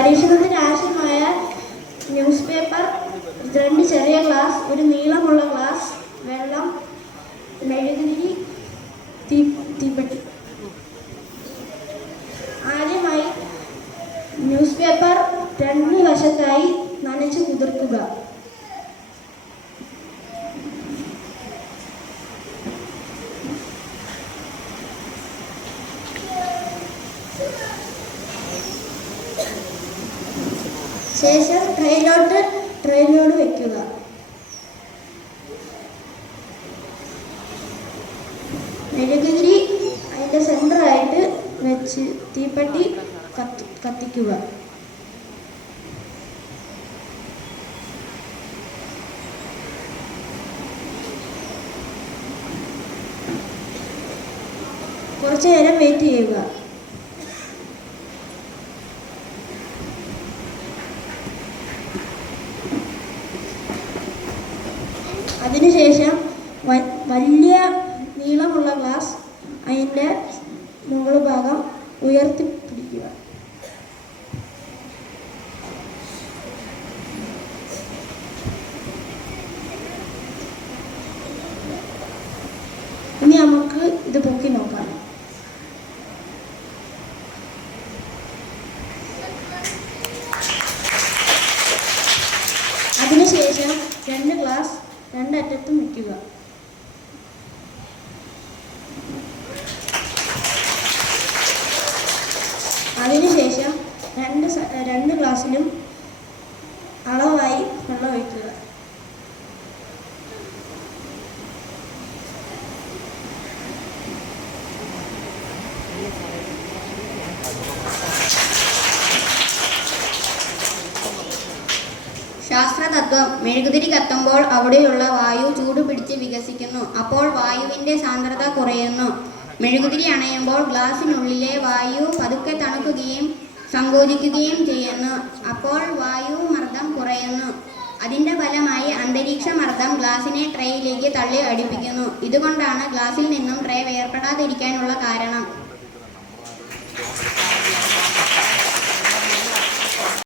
പരീക്ഷണത്തിന് ആവശ്യമായ news paper രണ്ട് ചെറിയ ഗ്ലാസ് ഒരു നീളമുള്ള ഗ്ലാസ് വെള്ളം മെഴുകുതിരി തീ തീപ്പെട്ടി. ആദ്യമായി ന്യൂസ് പേപ്പർ രണ്ട് വശത്തായി നനച്ച് കുതിർക്കുക. ശേഷം ട്രെയിലോട്ട് ട്രെയിനിനോട് വെക്കുക. മെഴുകുതിരി അതിന്റെ സെന്ററായിട്ട് വെച്ച് തീപ്പെട്ടി കത്തി കത്തിക്കുക. കുറച്ചു നേരം വെയിറ്റ് ചെയ്യുക. അതിനുശേഷം വലിയ നീളമുള്ള ഗ്ലാസ് അതിന്റെ മുകൾ ഭാഗം ഉയർത്തി പിടിക്കുക ഇനി നമുക്ക് ഇത് പൊക്കി നോക്കാം. അതിനുശേഷം രണ്ട് ഗ്ലാസ് രണ്ടറ്റത്തും വയ്ക്കുക അതിനുശേഷം രണ്ട് രണ്ട് ഗ്ലാസ്സിലും അളവായി വെള്ളം ഒഴിക്കുക. ശാസ്ത്രതത്വം മെഴുകുതിരി കത്തുമ്പോൾ അവിടെയുള്ള വായു ചൂടുപിടിച്ച് വികസിക്കുന്നു. അപ്പോൾ വായുവിന്റെ സാന്ദ്രത കുറയുന്നു. മെഴുകുതിരി അണയുമ്പോൾ ഗ്ലാസിനുള്ളിലെ വായു പതുക്കെ തണുക്കുകയും സങ്കോചിക്കുകയും ചെയ്യുന്നു. അപ്പോൾ വായു മർദ്ദം കുറയുന്നു. അതിന്റെ ഫലമായി അന്തരീക്ഷ മർദ്ദം ഗ്ലാസിനെ ട്രേയിലേക്ക് തള്ളി അടിപ്പിക്കുന്നു. ഇതുകൊണ്ടാണ് ഗ്ലാസിൽ നിന്നും ട്രേ വേർപെടാതിരിക്കാനുള്ള കാരണം.